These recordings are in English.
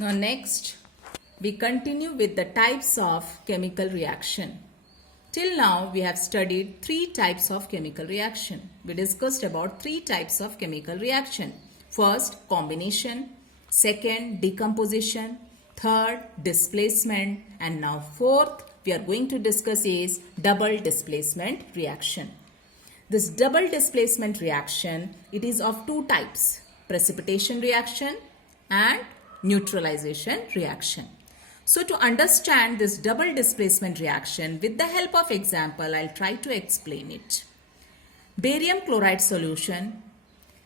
Now next, we continue with the types of chemical reaction. Till now, we have studied three types of chemical reaction. We discussed about three types of chemical reaction. First, combination. Second, decomposition. Third, displacement. And now fourth, we are going to discuss is double displacement reaction. This double displacement reaction, it is of two types, precipitation reaction and neutralization reaction. So to understand this double displacement reaction, with the help of example, I'll try to explain it. Barium chloride solution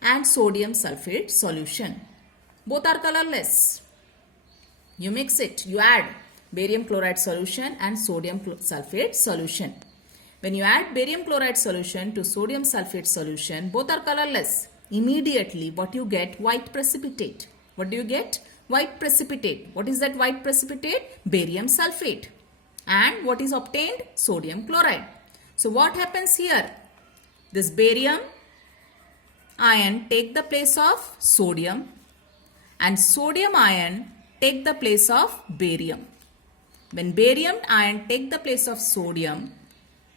and sodium sulfate solution. Both are colorless. You mix it, you add barium chloride solution and sodium sulfate solution. When you add barium chloride solution to sodium sulfate solution, both are colorless. Immediately, what you get? White precipitate. What do you get? White precipitate. What is that white precipitate? Barium sulfate. And what is obtained? Sodium chloride. So what happens here? This barium ion take the place of sodium and sodium ion take the place of barium. When barium ion take the place of sodium,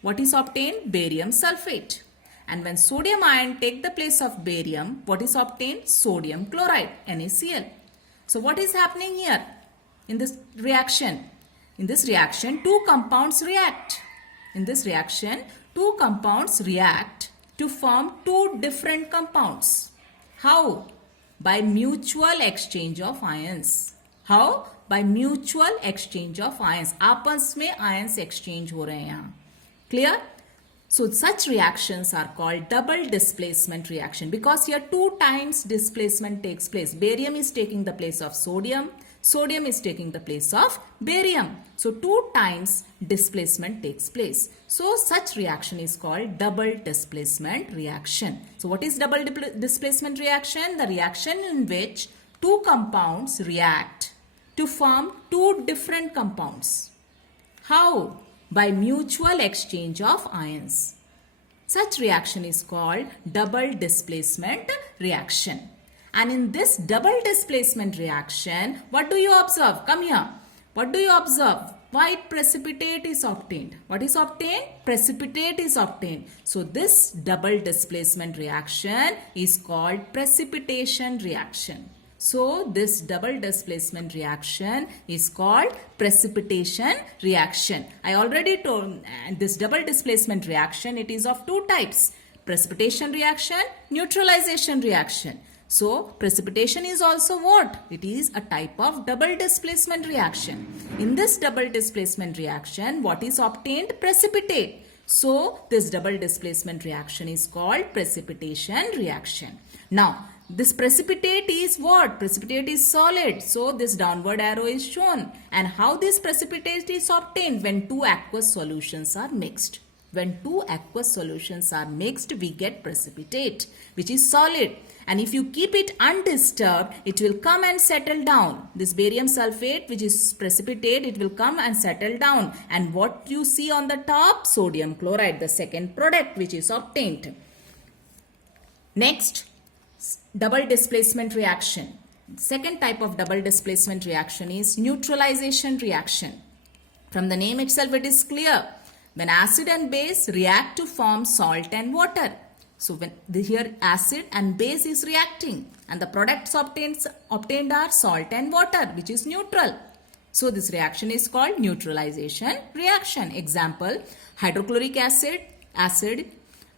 what is obtained? Barium sulfate. And when sodium ion take the place of barium, what is obtained? Sodium chloride, NaCl. So what is happening here in this reaction? In this reaction, two compounds react. In this reaction, two compounds react to form two different compounds. How? By mutual exchange of ions. How? By mutual exchange of ions. आपस में ions exchange हो रहे हैं यहाँ. Clear? So such reactions are called double displacement reaction because here two times displacement takes place. Barium is taking the place of sodium. Sodium is taking the place of barium. So two times displacement takes place. So such reaction is called double displacement reaction. So what is double displacement reaction? The reaction in which two compounds react to form two different compounds. How? By mutual exchange of ions. Such reaction is called double displacement reaction. And in this double displacement reaction, what do you observe? Come here. What do you observe? White precipitate is obtained. What is obtained? Precipitate is obtained. So this double displacement reaction is called precipitation reaction. So this double displacement reaction is called precipitation reaction. I already told this double displacement reaction, it is of two types. Precipitation reaction, neutralization reaction. So precipitation is also what? It is a type of double displacement reaction. In this double displacement reaction, what is obtained? Precipitate. So this double displacement reaction is called precipitation reaction. Now, this precipitate is what? Precipitate is solid. So this downward arrow is shown. And how this precipitate is obtained? When two aqueous solutions are mixed. When two aqueous solutions are mixed, we get precipitate, which is solid. And if you keep it undisturbed, it will come and settle down. This barium sulfate, which is precipitate, it will come and settle down. And what you see on the top? Sodium chloride, the second product which is obtained. Next, double displacement reaction. Second type of double displacement reaction is neutralization reaction. From the name itself, it is clear. When acid and base react to form salt and water. So when here acid and base is reacting and the products obtained are salt and water, which is neutral. So this reaction is called neutralization reaction. Example, hydrochloric acid,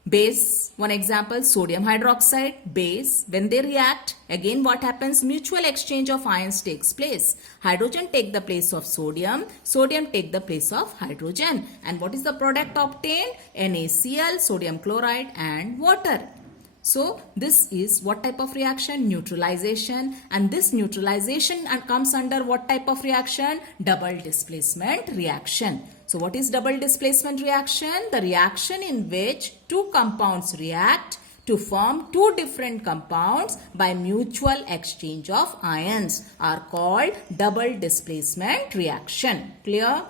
base. One example, sodium hydroxide, base. When they react, again what happens? Mutual exchange of ions takes place. Hydrogen take the place of sodium. Sodium take the place of hydrogen. And what is the product obtained? NaCl, sodium chloride and water. So this is what type of reaction? Neutralization. And this neutralization comes under what type of reaction? Double displacement reaction. So what is double displacement reaction? The reaction in which two compounds react to form two different compounds by mutual exchange of ions are called double displacement reaction. Clear?